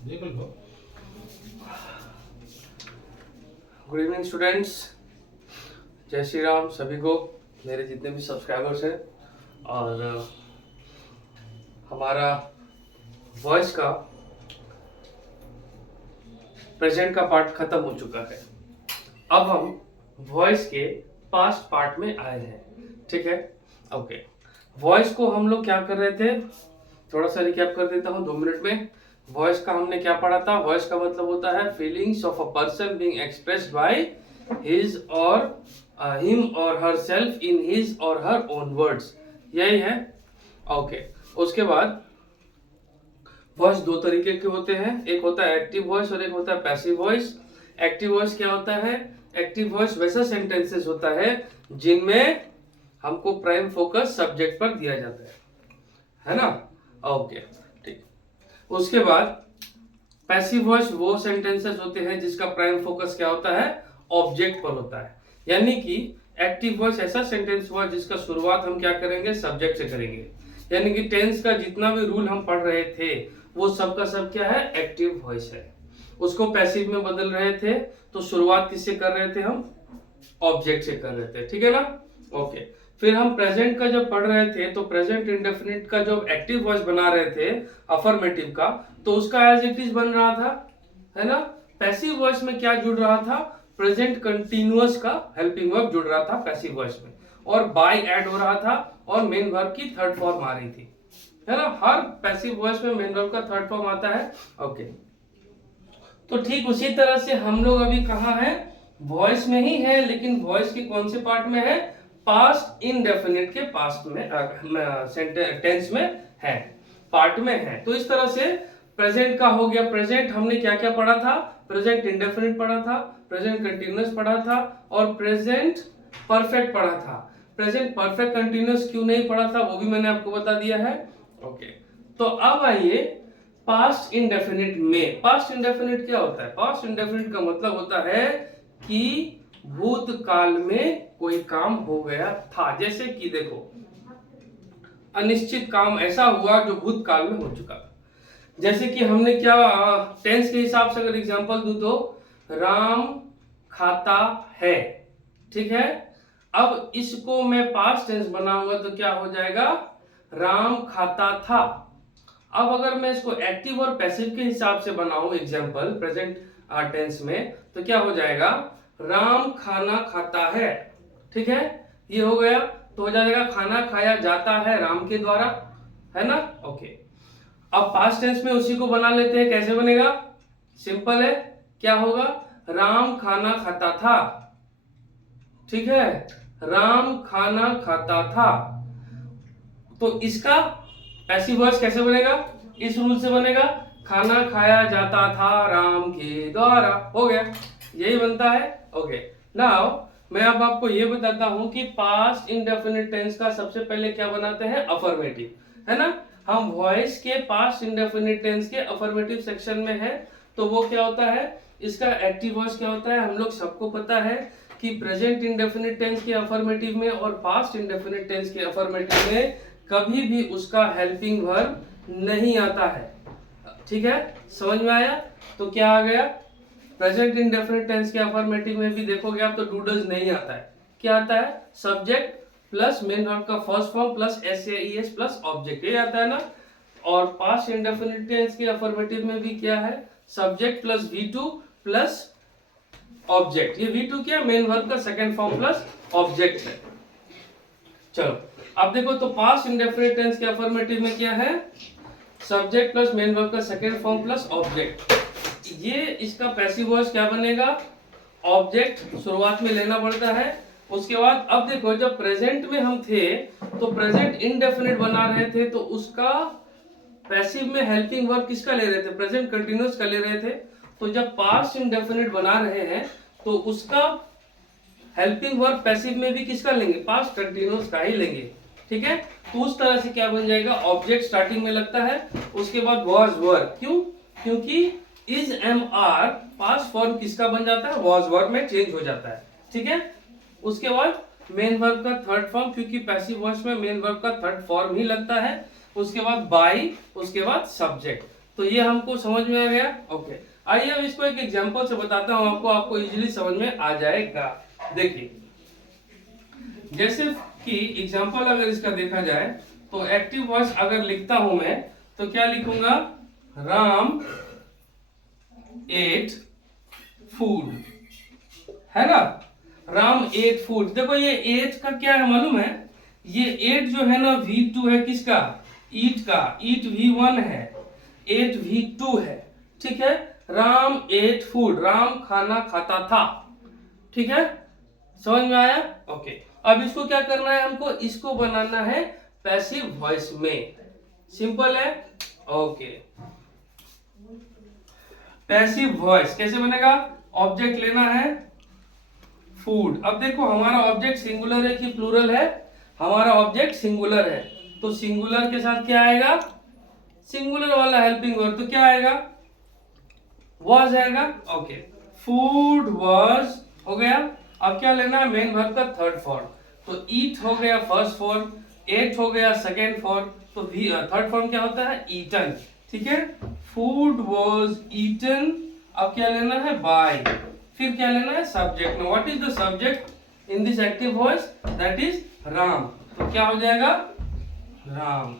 देख लो। Good evening students, जय श्री राम सभी को, मेरे जितने भी सब्सक्राइबर्स हैं। और हमारा वॉइस का प्रेजेंट का पार्ट खत्म हो चुका है। अब हम वॉइस के पास्ट पार्ट में आए हैं। ठीक है, ओके। वॉइस को हम लोग क्या कर रहे थे, थोड़ा सा रिकैप कर देता हूँ 2 मिनट में। वॉइस का हमने क्या पढ़ा था? वॉइस का मतलब होता है feelings of a person being expressed by his और हिम और हर सेल्फ इन हिज और हर ओन वर्ड्स, यही है। ओके, उसके बाद वॉइस 2 तरीके के होते हैं, एक होता है एक्टिव वॉइस और एक होता है पैसिव वॉइस। एक्टिव वॉइस क्या होता है? एक्टिव वॉइस वैसा सेंटेंसेस होता है जिनमें हमको प्राइम फोकस सब्जेक्ट पर दिया जाता है ना? ओके, ठीक। उसके बाद पैसिव वॉइस वो सेंटेंसेस होते हैं जिसका प्राइम फोकस क्या होता है? ऑब्जेक्ट पर होता है। यानी कि एक्टिव वॉइस ऐसा सेंटेंस हुआ जिसका शुरुआत हम क्या करेंगे? सब्जेक्ट से करेंगे। यानी कि टेंस का जितना भी रूल हम पढ़ रहे थे वो सब का सब क्या है? एक्टिव वॉइस है। उसको पैसिव में बदल रहे थे तो शुरुआत किससे कर रहे थे हम? ऑब्जेक्ट से कर रहे थे, ठीक है ना? ओके, फिर हम प्रेजेंट का जब पढ़ रहे थे तो प्रेजेंट इंडेफिनिट का जो एक्टिव वॉइस बना रहे थे अफर्मेटिव का, तो उसका एज इट इज बन रहा था, है ना? पैसिव वॉइस में क्या जुड़ रहा था? प्रेजेंट कंटिन्यूअस का हेल्पिंग वर्ब जुड़ रहा था पैसिव वॉइस में, और बाय ऐड हो रहा था और मेन वर्ब की थर्ड फॉर्म आ रही थी, है ना? हर पैसिव वॉइस में मेन वर्ब का थर्ड फॉर्म आता है। ओके, तो ठीक उसी तरह से हम लोग अभी कहाँ है? वॉइस में ही है, लेकिन वॉइस के कौन से पार्ट में है? पास्ट इनडेफिनिट के पास्ट में टेंस में है, पार्ट में है। तो इस तरह से प्रेजेंट का हो गया। प्रेजेंट हमने क्या क्या पढ़ा था? प्रेजेंट इंडेफिनिट पढ़ा था, प्रेजेंट कंटिन्यूअस पढ़ा था और प्रेजेंट परफेक्ट पढ़ा था। प्रेजेंट परफेक्ट कंटिन्यूअस क्यों नहीं पढ़ा था वो भी मैंने आपको बता दिया है। ओके, तो अब आइए पास्ट इंडेफिनिट में। पास्ट इंडेफिनिट क्या होता है? पास्ट इंडेफिनिट का मतलब होता है कि भूतकाल में कोई काम हो गया था। जैसे कि देखो, अनिश्चित काम ऐसा हुआ जो भूतकाल में हो चुका था। जैसे कि हमने क्या टेंस के हिसाब से अगर एग्जांपल दूं तो राम खाता है, ठीक है? अब इसको मैं पास्ट टेंस बनाऊंगा तो क्या हो जाएगा? राम खाता था। अब अगर मैं इसको एक्टिव और पैसिव के हिसाब से बनाऊं एग्जांपल प्रेजेंट टेंस में, तो क्या हो जाएगा? राम खाना खाता है, ठीक है? ये हो गया, तो हो जाएगा खाना खाया जाता है राम के द्वारा, है ना? ओके, अब पास्ट टेंस में उसी को बना लेते हैं। कैसे बनेगा? सिंपल है, क्या होगा? राम खाना खाता था, ठीक है? राम खाना खाता था। तो इसका पैसिव वॉइस कैसे बनेगा? इस रूल से बनेगा, खाना खाया जाता था राम के द्वारा। हो गया, यही बनता है। ओके, नाउ मैं अब आपको ये बताता हूं कि पास्ट इंडेफिनिट टेंस का सबसे पहले क्या बनाते हैं? अफर्मेटिव, है ना? हम वॉइस के पास्ट इंडेफिनिट टेंस के अफर्मेटिव सेक्शन में है। तो वो क्या होता है? इसका एक्टिव वॉइस क्या होता है? हम लोग सबको पता है कि प्रेजेंट इंडेफिनिट टेंस के अफर्मेटिव में और पास्ट इंडेफिनिट टेंस के अफर्मेटिव में कभी भी उसका हेल्पिंग वर्ब नहीं आता है, ठीक है? समझ में आया? तो क्या आ गया? प्रेजेंट इंडेफिनिट टेंस के अफर्मेटिव में भी देखोगे आप तो डू डज नहीं आता है। क्या आता है? सब्जेक्ट प्लस मेन वर्ब का फर्स्ट फॉर्म प्लस एस या ई एस प्लस ऑब्जेक्ट, ये आता है ना? और पास्ट इंडेफिनिट टेंस के अफर्मेटिव में भी क्या है? Subject plus V2 plus object. ये V2 क्या? मेन वर्ब का सेकंड फॉर्म प्लस ऑब्जेक्ट है। चलो अब देखो, तो पास्ट इंडेफिनिट टेंस के अफर्मेटिव में क्या है? सब्जेक्ट प्लस मेन वर्ब का सेकंड फॉर्म प्लस ऑब्जेक्ट। ये इसका पैसिव वॉइस क्या बनेगा? ऑब्जेक्ट शुरुआत में लेना पड़ता है। उसके बाद अब देखो, जब प्रेजेंट में हम थे तो प्रेजेंट इंडेफिनिट बना रहे थे, तो उसका पैसिव में हेल्पिंग वर्ब किसका ले रहे थे? प्रेजेंट कंटिन्यूअस का ले रहे थे। तो जब पास्ट इंडेफिनिट बना रहे हैं तो उसका हेल्पिंग वर्ब पैसिव में भी किसका लेंगे? पास्ट कंटिन्यूअस का ही लेंगे, ठीक है? तो उस तरह से क्या बन जाएगा? ऑब्जेक्ट स्टार्टिंग में लगता है, उसके बाद वाज वर। क्यों? क्योंकि is am are past form किसका बन जाता है? वाज वर में चेंज हो जाता है, ठीक है? उसके बाद मेन वर्ब का थर्ड फॉर्म, क्योंकि पैसिव वॉइस में मेन वर्ब का थर्ड फॉर्म ही लगता है। उसके बाद बाय, उसके बाद सब्जेक्ट। तो ये हमको समझ में आ गया। ओके, आइए अब इसको एक एग्जांपल से बताता हूं आपको इजीली समझ में आ जाएगा। देखिए, जैसे कि एग्जांपल अगर इसका देखा जाए तो एक्टिव वॉइस अगर लिखता हूं मैं तो क्या लिखूंगा, राम एट फूड, है ना, राम एट फूड। देखो ये एट का क्या है मालूम है, ये एट जो है ना V2 है किसका, ईट का, ईट V1 है, एट V2 है, ठीक है। राम एट फूड, राम खाना खाता था, ठीक है, समझ में आया। ओके, अब इसको क्या करना है हमको, इसको बनाना है पैसिव वॉइस में, सिंपल है। ओके, पैसिव वॉइस कैसे बनेगा, ऑब्जेक्ट लेना है फूड। अब देखो हमारा ऑब्जेक्ट सिंगुलर है कि प्लूरल है, हमारा ऑब्जेक्ट सिंगुलर है, तो सिंगुलर के साथ क्या आएगा, सिंगुलर वाला हेल्पिंग वर्ब, तो क्या आएगा, वॉज आएगा। ओके, फूड वॉज हो गया। अब क्या लेना है, मेन वर्ब का थर्ड फॉर्म, तो ईट हो गया फर्स्ट फॉर्म, एट हो गया सेकेंड फॉर्म, तो थर्ड फॉर्म क्या होता है, ईटन, ठीक है। फूड वॉज ईटन, अब क्या लेना है, बाय, फिर क्या लेना है, subject. What is the subject in this active voice, that is Ram, तो क्या हो जाएगा, राम।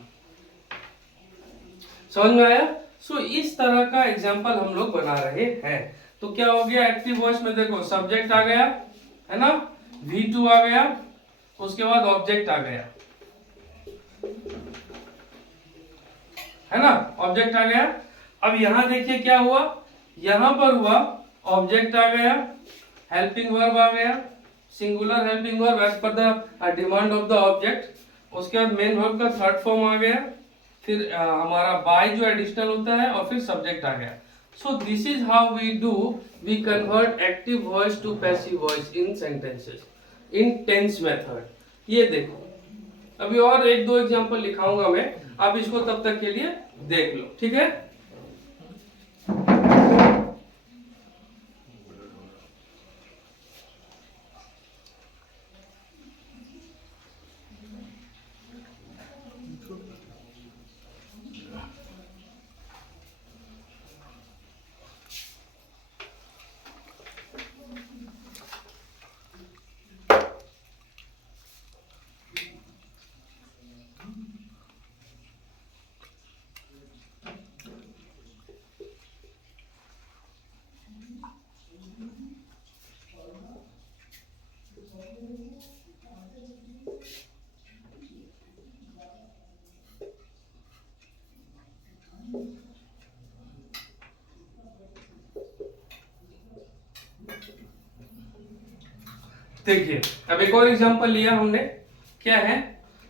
समझ में आया। सो इस तरह का एग्जाम्पल हम लोग बना रहे हैं। तो क्या हो गया, एक्टिव वॉइस में देखो सब्जेक्ट आ गया, है ना, V2 आ गया, उसके बाद ऑब्जेक्ट आ गया, है ना, ऑब्जेक्ट आ गया। अब यहां देखिए क्या हुआ, यहां पर हुआ ऑब्जेक्ट आ गया, हेल्पिंग वर्ब आ गया, singular helping verb as per the demand of the object, उसके बाद मेन वर्ब का थर्ड फॉर्म आ गया, फिर हमारा बाय जो एडिशनल होता है, और फिर सब्जेक्ट आ गया। So this is how we do, we convert active voice to passive voice in sentences in tense method. ये देखो, अभी और एक दो एग्जांपल लिखाऊंगा मैं, आप इसको तब तक के लिए देख लो, ठीक है। देखिए, अब एक और एग्जांपल लिया हमने, क्या है,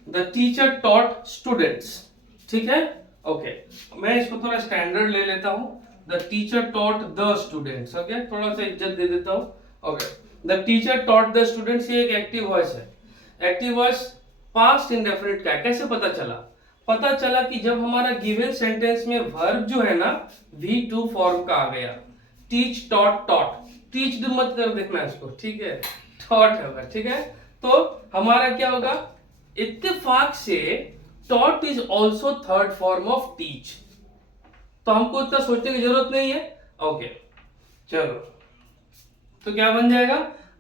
द टीचर टॉट स्टूडेंट्स, ठीक है। ओके, मैं इसको थोड़ा स्टैंडर्ड ले लेता हूं, the teacher taught the students, okay, थोड़ा सा इज्जत दे देता हूं। Okay, the teacher taught the students, ये एक एक्टिव वॉइस है। एक्टिव वॉइस पास्ट इंडेफिनिट का है, कैसे पता चला, पता चला कि जब हमारा गिवन सेंटेंस में वर्ब जो है ना V2 फॉर्म का आ गया, टीच टॉट टॉट, टीच्ड मत कर देखना इसको, ठीक है, टॉट होगा, ठीक है। तो हमारा क्या होगा, इत्तेफाक से taught is also third form of teach, तो हमको इतना सोचने की जरूरत नहीं है। ओके, चलो, तो क्या बन जाएगा,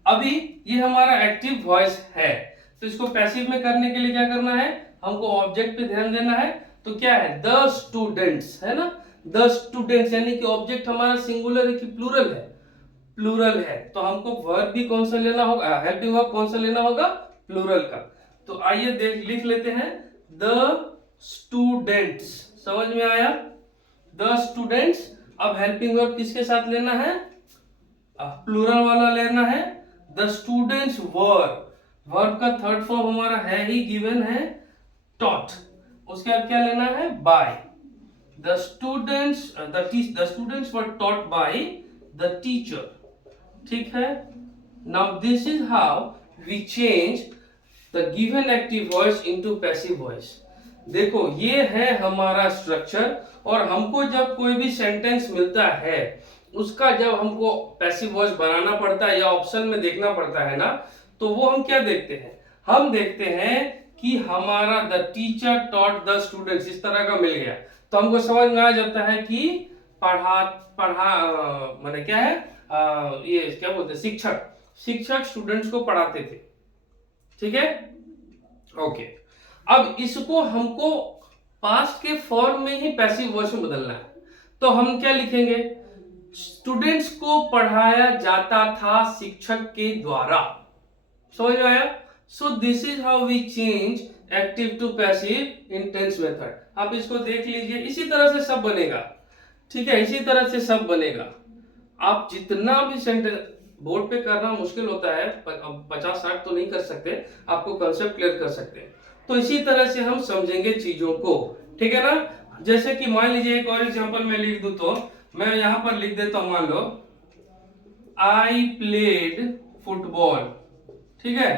अभी ये हमारा एक्टिव वॉइस है, तो इसको पैसिव में करने के लिए क्या करना है, हमको ऑब्जेक्ट पे ध्यान देना है। तो क्या है, द स्टूडेंट्स, है ना, द स्टूडेंट्स, यानी कि ऑब्जेक्ट हमारा सिंगुलर है कि प्लूरल है, प्लूरल है, तो हमको वर्ब भी कौन सा लेना होगा, हेल्पिंग वर्ब कौन सा लेना होगा, प्लूरल का। तो आइए लिख लेते हैं, द स्टूडेंट्स, समझ में आया, द स्टूडेंट्स। अब हेल्पिंग वर्ब किसके साथ लेना है, प्लूरल वाला लेना है, द स्टूडेंट्स वर, वर्ब का थर्ड फॉर्म हमारा है ही, गिवन है, टॉट, उसके बाद क्या लेना है, by, the students were taught by the teacher, ठीक है। Now this is how we change the given active voice into passive voice. देखो ये है हमारा स्ट्रक्चर, और हमको जब कोई भी सेंटेंस मिलता है उसका जब हमको पैसिव वॉइस बनाना पड़ता है या ऑप्शन में देखना पड़ता है ना, तो वो हम क्या देखते हैं, हम देखते हैं कि हमारा the teacher taught the students इस तरह का मिल गया, तो हमको समझ में आ जाता है कि पढ़ा पढ़ा माने क्या है, ये क्या बोलते हैं, शिक्षक स्टूडेंट्स को पढ़ाते थे। ठीक है, ओके। अब इसको हमको पास्ट के फॉर्म में ही पैसिव वॉइस में बदलना है, तो हम क्या लिखेंगे, स्टूडेंट्स को पढ़ाया जाता था शिक्षक के द्वारा। समझ में आया? So this is how we change active to passive in tense method. आप इसको देख लीजिए, इसी तरह से सब बनेगा। ठीक है, इसी तरह से सब बनेगा। आप जितना भी सेंटेंस बोर्ड पे करना मुश्किल होता है, 50-60 तो नहीं कर सकते, आपको कंसेप्ट क्लियर कर सकते हैं। तो इसी तरह से हम समझेंगे चीजों को। ठीक है ना? जैसे कि मान लीजिए एक और एग्जांपल मैं लिख दूं, तो मैं यहां पर लिख देता हूं, मान लो आई प्लेड फुटबॉल। ठीक है,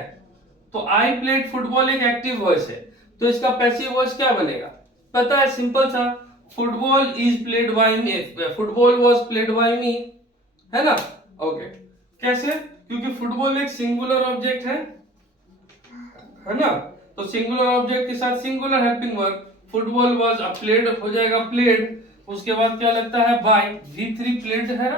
तो आई प्लेड फुटबॉल एक एक्टिव वॉइस है, तो इसका पैसिव वॉइस क्या बनेगा? पता है, सिंपल सा, football is played by me, football was played by me, है ना? ओके, कैसे? क्योंकि फुटबॉल एक सिंगुलर ऑब्जेक्ट है ना? तो सिंगुलर ऑब्जेक्ट के साथ singular helping verb, football was played हो जाएगा प्लेड, उसके बाद क्या लगता है बाय, V3 प्लेड है ना,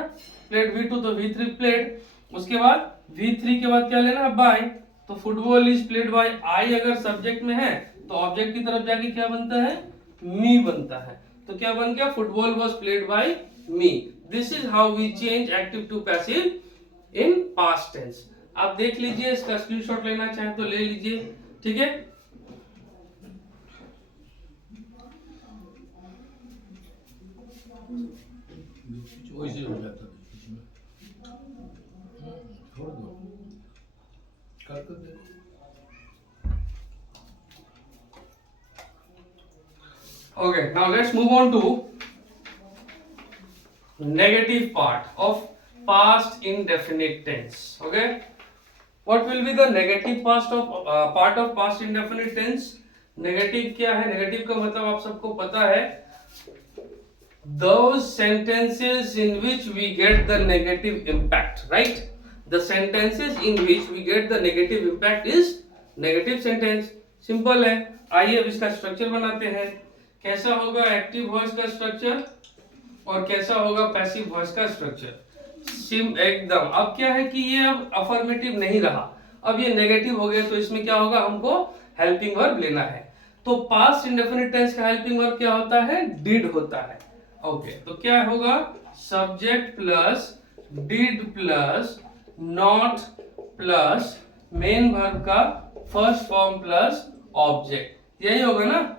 प्लेड V2 तो V3 प्लेड, उसके बाद V3 के बाद क्या लेना है बाय, तो फुटबॉल इज प्लेड बाय, आई अगर सब्जेक्ट में है तो ऑब्जेक्ट की तरफ जाके क्या बनता है, मी बनता है। तो क्या बन गया, football was played by me. This is how we change active to passive in past tense. आप देख लीजिए, इसका स्क्रीनशॉट लेना चाहे तो ले लीजिए। ठीक है, वैसे हो जाता है, छोड़ दो, करके देखो। okay, now let's move on to negative part of past indefinite tense. Okay, what will be the negative part of past indefinite tense? Negative क्या है? नेगेटिव का मतलब आप सबको पता है, those sentences in which we get the negative impact, right? The sentences in which we get the negative impact is negative sentence. Simple है। आइए अब इसका स्ट्रक्चर बनाते हैं। कैसा होगा एक्टिव वॉइस का स्ट्रक्चर और कैसा होगा पैसिव वॉइस का स्ट्रक्चर? सिम एकदम। अब क्या है कि ये अब अफर्मेटिव नहीं रहा, अब ये नेगेटिव हो गया, तो इसमें क्या होगा, हमको हेल्पिंग वर्ब लेना है। तो पास्ट इंडेफिनिट टेंस का हेल्पिंग वर्ब क्या होता है? डिड होता है। ओके, तो क्या होगा, subject plus did plus not plus main verb का फर्स्ट फॉर्म प्लस ऑब्जेक्ट, यही होगा ना?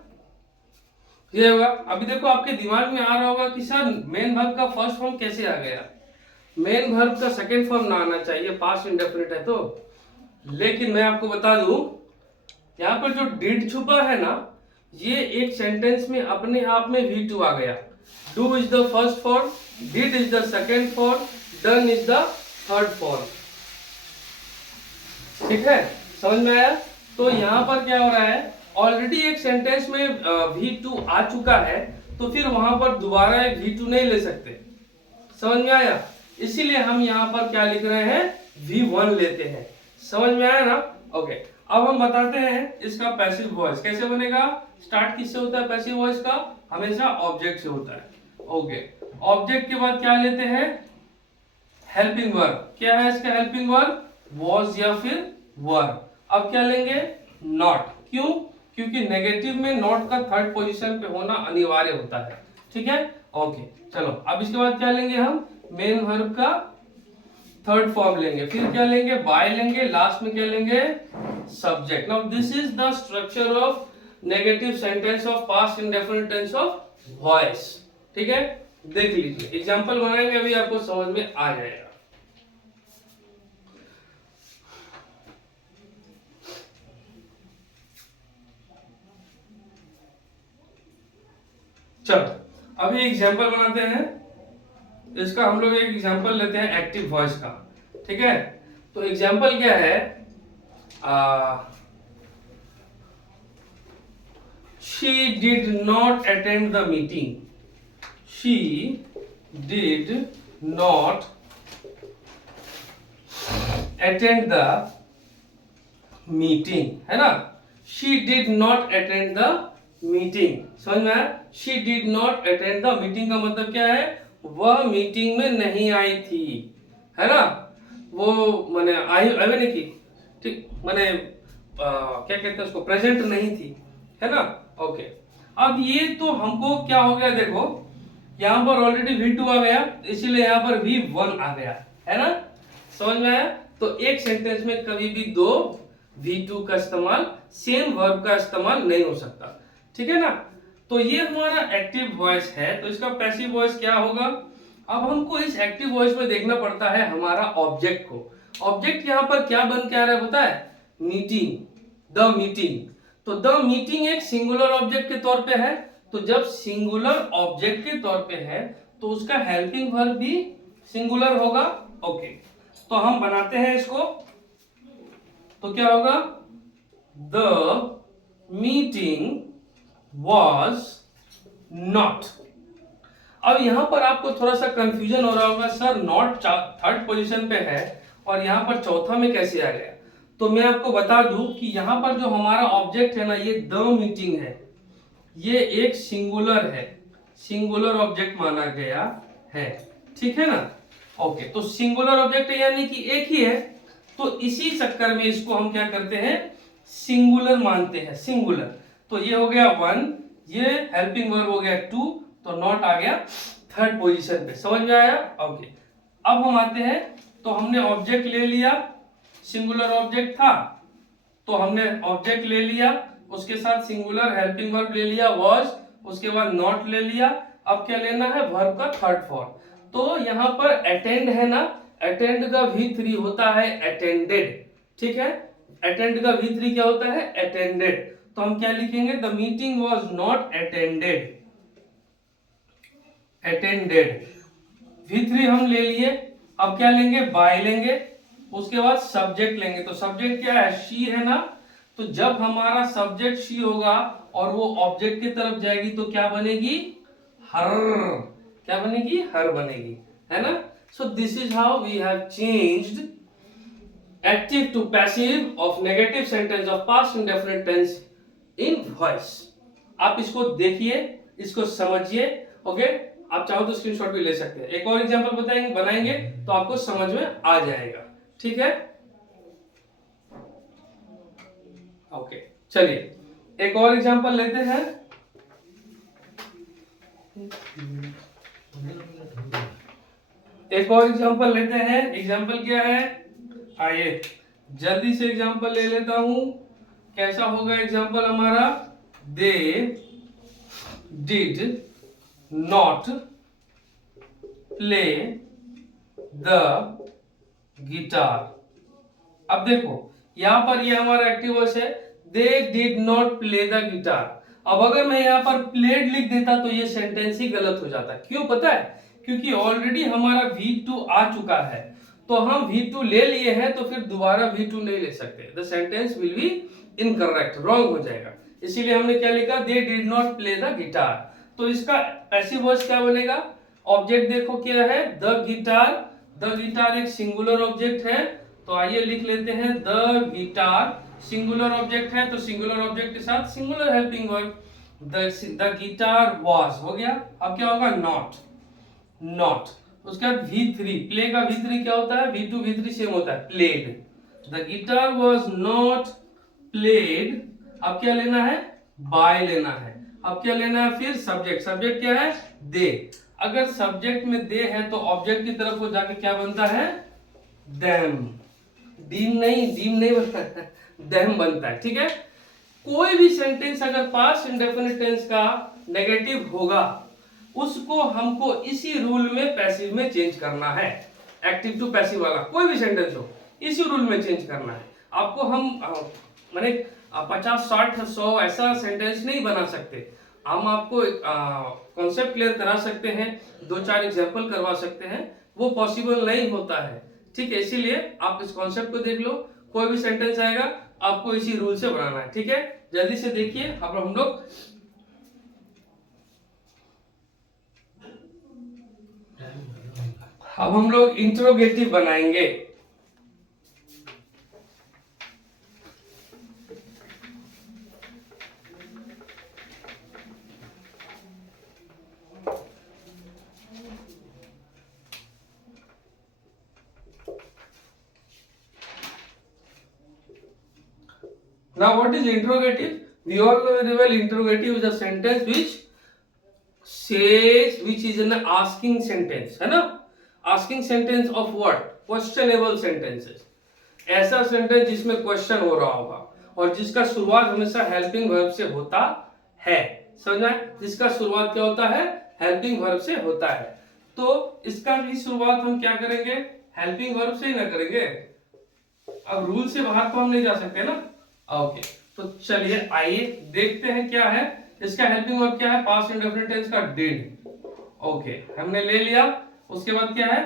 ये होगा। अभी देखो आपके दिमाग में आ रहा होगा कि सर मेन वर्ब का फर्स्ट फॉर्म कैसे आ गया? मेन वर्ब का सेकंड फॉर्म ना आना चाहिए, पास्ट इंडेफिनिट है तो। लेकिन मैं आपको बता दूं, यहाँ पर जो डिड छुपा है ना, ये एक सेंटेंस में अपने आप में V2 आ गया। Do is the first form, did is the second form, done is the third form. ठीक है, समझ में आया? तो यहाँ पर क्या हो रहा है, ऑलरेडी एक सेंटेंस में V2 आ चुका है, तो फिर वहां पर दोबारा एक V2 नहीं ले सकते। समझ में आया? इसीलिए हम यहाँ पर क्या लिख रहे हैं, V1 लेते हैं। समझ में आया ना? ओके, अब हम बताते हैं इसका पैसिव वॉइस कैसे बनेगा। स्टार्ट किससे होता है पैसिव वॉइस का? हमेशा ऑब्जेक्ट से होता है। ओके, ऑब्जेक्ट के बाद क्या लेते हैं, हेल्पिंग वर्ब। क्या है इसका हेल्पिंग वर्ब? वॉज या फिर वर। अब क्या लेंगे, नॉट। क्यों? क्योंकि नेगेटिव में नॉट का थर्ड पोजीशन पे होना अनिवार्य होता है। ठीक है, ओके, चलो अब इसके बाद क्या लेंगे हम, मेन वर्ब का थर्ड फॉर्म लेंगे, फिर क्या लेंगे, बाय लेंगे, लास्ट में क्या लेंगे, subject. Now this is the structure of negative sentence of past indefinite tense of voice. ठीक है, देख लीजिए, एग्जांपल बनाएंगे, अभी आपको समझ में आ जाएगा। चलो अभी एग्जांपल बनाते हैं। इसका हम लोग एक एग्जांपल लेते हैं एक्टिव वॉइस का। ठीक है, तो एग्जांपल क्या है, she did not attend the meeting. She did not attend the meeting, है ना? She did not attend the meeting. समझ में आया? She did not attend the meeting का मतलब क्या है? वह मीटिंग में नहीं आई थी, है ना? वो मैंने आई नहीं की, ठीक, मैंने क्या कहते हैं उसको, प्रेजेंट नहीं थी, है ना? ओके, अब ये तो हमको क्या हो गया, देखो यहाँ पर ऑलरेडी V2 आ गया, इसीलिए यहाँ पर V1 आ गया, है ना? समझ में आया? तो एक सेंटेंस में कभी भी दो V2 का इस्तेमाल, सेम वर्ब का इस्तेमाल नहीं हो सकता, ठीक है ना? तो ये हमारा एक्टिव वॉइस है, तो इसका पैसिव वॉइस क्या होगा? अब हमको इस एक्टिव वॉइस में देखना पड़ता है हमारा ऑब्जेक्ट को। ऑब्जेक्ट यहाँ पर क्या बन के आ रहा है पता है? Meeting, the meeting. तो द मीटिंग एक सिंगुलर ऑब्जेक्ट के तौर पे है, तो जब सिंगुलर ऑब्जेक्ट के तौर पे है तो उसका हेल्पिंग वर्ब भी सिंगुलर होगा। ओके, तो हम बनाते हैं इसको, तो क्या होगा? The meeting was not. अब यहां पर आपको थोड़ा सा कंफ्यूजन हो रहा होगा, सर नॉट थर्ड पोजीशन पे है और यहां पर चौथा में कैसे आ गया? तो मैं आपको बता दूं कि यहां पर जो हमारा ऑब्जेक्ट है ना, ये द मीटिंग है, ये एक सिंगुलर है, सिंगुलर ऑब्जेक्ट माना गया है, ठीक है ना? ओके, तो सिंगुलर ऑब्जेक्ट यानी कि एक ही है, तो इसी चक्कर में इसको हम क्या करते हैं? सिंगुलर मानते हैं, सिंगुलर। तो ये हो गया 1, ये हेल्पिंग वर्ब हो गया 2, तो नॉट आ गया थर्ड पोजीशन पे। समझ में आया? ओके, अब हम आते हैं, तो हमने ऑब्जेक्ट ले लिया, सिंगुलर ऑब्जेक्ट था, तो हमने ऑब्जेक्ट ले लिया, उसके साथ सिंगुलर हेल्पिंग वर्ब ले लिया वॉज, उसके बाद नॉट ले लिया। अब क्या लेना है? वर्ब का थर्ड फॉर्म। तो यहाँ पर अटेंड है ना, अटेंड का V3 होता है अटेंडेड, ठीक है? अटेंड का V3 क्या होता है? अटेंडेड। तो हम क्या लिखेंगे? The meeting was not attended, attended. V3 हम ले लिए, अब क्या लेंगे? बाय लेंगे, उसके बाद सब्जेक्ट लेंगे। तो सब्जेक्ट क्या है? शी है ना? तो जब हमारा सब्जेक्ट शी होगा और वो ऑब्जेक्ट की तरफ जाएगी तो क्या बनेगी? हर। क्या बनेगी? हर बनेगी, है ना? So this is how we have changed active to passive of negative sentence of past indefinite tense in voice. आप इसको देखिए, इसको समझिए, ओके? आप चाहो तो स्क्रीनशॉट भी ले सकते हैं। एक और एग्जांपल बनाएंगे तो आपको समझ में आ जाएगा, ठीक है? ओके, चलिए एक और एग्जांपल लेते हैं। एक और एग्जांपल लेते हैं। एग्जांपल क्या है? आइए जल्दी से एग्जांपल ले लेता हूं। कैसा होगा एग्जांपल हमारा? They did not play the guitar. अब देखो यहां पर ये हमारा एक्टिव वॉइस है, they did not play the guitar. अब अगर मैं यहां पर प्लेड लिख देता तो ये सेंटेंस ही गलत हो जाता। क्यों पता है? क्योंकि ऑलरेडी हमारा V2 आ चुका है, तो हम V2 ले लिए हैं, तो फिर दोबारा V2 नहीं ले सकते। The sentence will be incorrect, wrong हो जाएगा। इसीलिए हमने क्या लिखा? They did not play the guitar. तो इसका पैसिव वॉइस क्या बनेगा? ऑब्जेक्ट देखो क्या है? The guitar. द गिटार एक सिंगुलर ऑब्जेक्ट है, तो आइए लिख लेते हैं द गिटार। सिंगुलर ऑब्जेक्ट है तो सिंगुलर ऑब्जेक्ट के साथ singular helping verb, the guitar was हो गया। अब क्या होगा? Not, not. उसके बाद V3, प्ले का V3 क्या होता है? V2 V3 सेम होता है, played. The guitar was not played. अब क्या लेना है? बाय लेना है। अब क्या लेना है? फिर सब्जेक्ट। सब्जेक्ट क्या है? दे। अगर सब्जेक्ट में दे है तो ऑब्जेक्ट की तरफ वो जाके क्या बनता है? देम। डीम नहीं बनता है, देम बनता है, ठीक है? कोई भी सेंटेंस अगर पास्ट इंडेफिनिट टेंस का नेगेटिव होगा, उसको हमको इसी रूल में पैसिव में चेंज करना है। एक्टिव टू पैसिव वाला कोई भी सेंटेंस हो, इसी रूल में चेंज करना है आपको। हम माने 50 60 100 ऐसा सेंटेंस नहीं बना सकते। हम आपको कॉन्सेप्ट क्लियर करा सकते हैं, 2-4 एग्जांपल करवा सकते हैं, वो पॉसिबल नहीं होता है, ठीक है? इसीलिए आप इस कॉन्सेप्ट को देख लो। कोई भी सेंटेंस आएगा आपको इसी रूल से बनाना है, ठीक है? जल्दी से देखिए। अब हम लोग इंट्रोगेटिव बनाएंगे। Now what is interrogative? We all know very well interrogative is a sentence which says, which is an asking sentence, है ना? Asking sentence of what? Questionable sentences. ऐसा सेंटेंस जिसमें क्वेश्चन हो रहा होगा और जिसका शुरुआत हमेशा हेल्पिंग वर्ब से होता है, समझ में? जिसका शुरुआत क्या होता है? हेल्पिंग वर्ब से होता है। तो इसका भी शुरुआत हम क्या करेंगे? हेल्पिंग वर्ब से ही ना करेंगे। अब रूल से बाहर तो हम नहीं जा सकते ना। ओके, तो चलिए आइए देखते हैं क्या है इसका हेल्पिंग वर्ब। क्या है? पास्ट इंडेफिनिट टेंस का डिड। ओके, हमने ले लिया। उसके बाद क्या है?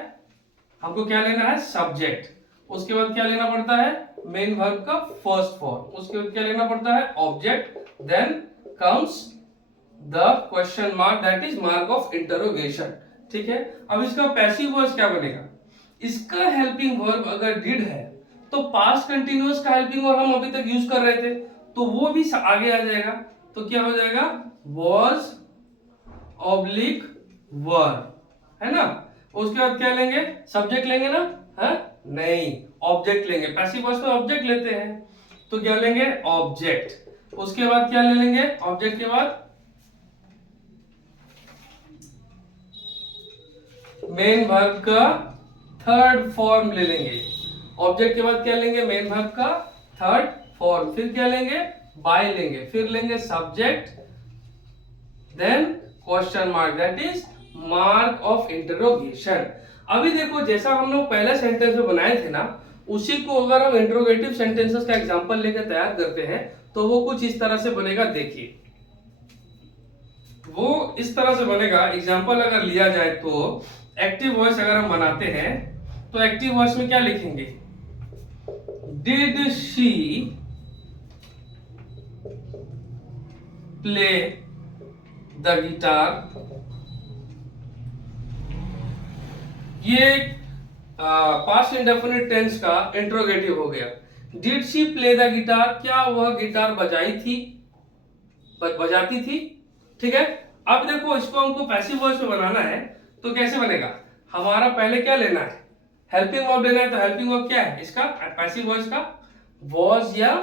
हमको क्या लेना है? सब्जेक्ट। उसके बाद क्या लेना पड़ता है? मेन वर्ब का फर्स्ट फॉर्म। उसके बाद क्या लेना पड़ता है? Object. Then comes the question mark, that is mark of interrogation. ठीक है, अब इसका पैसिव वॉइस क्या बनेगा? इसका हेल्पिंग वर्ब अगर डिड है तो पास्ट कंटिन्यूअस का हेल्पिंग वर्ब हम अभी तक यूज कर रहे थे तो वो भी आगे आ जाएगा। तो क्या हो जाएगा? वॉज ऑब्लिक वर, है ना? उसके बाद क्या लेंगे? सब्जेक्ट लेंगे ना? है नहीं, ऑब्जेक्ट लेंगे। पैसिव वॉइस में ऑब्जेक्ट लेते हैं तो क्या लेंगे? ऑब्जेक्ट। उसके बाद क्या ले लेंगे? ऑब्जेक्ट के बाद मेन वर्ब का थर्ड फॉर्म ले लेंगे। ऑब्जेक्ट के बाद क्या लेंगे? मेन वर्ब का थर्ड फॉर्म। फिर क्या लेंगे? बाय लेंगे। फिर लेंगे subject, then question mark, that is mark of interrogation. अभी देखो, जैसा हम लोग पहले सेंटेंस में बनाए थे ना, उसी को अगर हम इंटरोगेटिव सेंटेंसेस का एग्जांपल लेकर तैयार करते हैं तो वो कुछ इस तरह से बनेगा। देखिए, वो इस तरह से बनेगा। एग्जांपल अगर लिया जाए तो एक्टिव वॉइस अगर हम बनाते हैं तो एक्टिव वॉइस में क्या लिखेंगे? Did she play the guitar. ये पास्ट इंडेफिनिट टेंस का इंट्रोगेटिव हो गया। Did she play the guitar, क्या वह गिटार बजाई थी? बजाती थी। ठीक है, अब देखो इसको हमको पैसिव वॉइस में बनाना है तो कैसे बनेगा? हमारा पहले क्या लेना है? हेल्पिंग वर्ब लेना है। तो हेल्पिंग वर्ब क्या है इसका? पैसिव वॉइस का वॉज या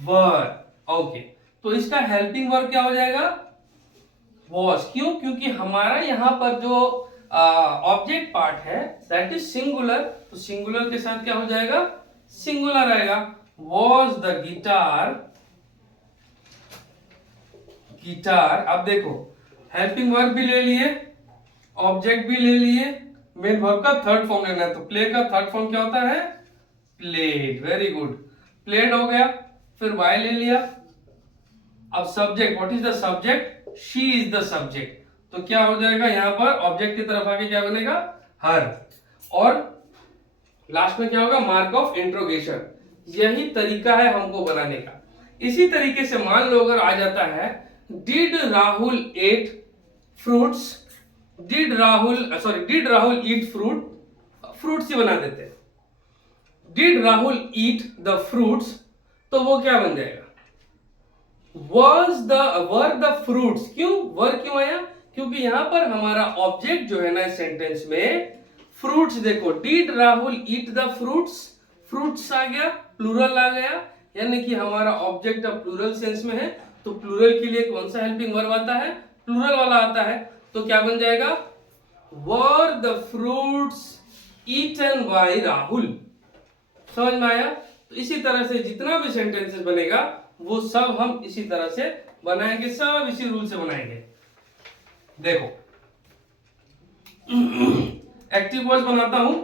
वर। ओके, तो इसका हेल्पिंग वर्ब क्या हो जाएगा? वॉज। क्यों? क्योंकि हमारा यहाँ पर जो ऑब्जेक्ट पार्ट है दैट इज सिंगुलर, तो सिंगुलर के साथ क्या हो जाएगा? सिंगुलर आएगा। Was the guitar, guitar. अब देखो, हेल्पिंग वर्ब भी ले लिए, ऑब्जेक्ट भी ले लिए, मेन वर्ब का थर्ड फॉर्म लेना है। तो प्ले का थर्ड फॉर्म क्या होता है? प्लेड। वेरी गुड, प्लेड हो गया। फिर बाय ले लिया। अब subject, what is the subject? She is the subject. तो क्या हो जाएगा यहाँ पर? ऑब्जेक्ट की तरफ आके क्या बनेगा? हर। और लास्ट में क्या होगा? Mark of interrogation. यही तरीका है हमको बनाने का। इसी तरीके से मान लो अगर आ जाता है did Rahul ate fruits, did Rahul eat fruit, fruits ही बना देते हैं। Did Rahul eat the fruits, तो वो क्या बन जाएगा? वर द फ्रूट्स। क्यों वर क्यों आया? क्योंकि यहां पर हमारा ऑब्जेक्ट जो है ना इस सेंटेंस में फ्रूट्स। देखो, did Rahul eat the fruits, fruits आ गया, प्लूरल आ गया, यानी कि हमारा ऑब्जेक्ट अब प्लूरल सेंस में है। तो प्लूरल के लिए कौन सा हेल्पिंग वर्ब आता है? प्लूरल वाला आता है। तो क्या बन जाएगा? वर the fruits eaten by Rahul. समझ में आया? तो इसी तरह से जितना भी सेंटेंसेस बनेगा वो सब हम इसी तरह से बनाएंगे, सब इसी रूल से बनाएंगे। देखो, एक्टिव वॉइस बनाता हूं।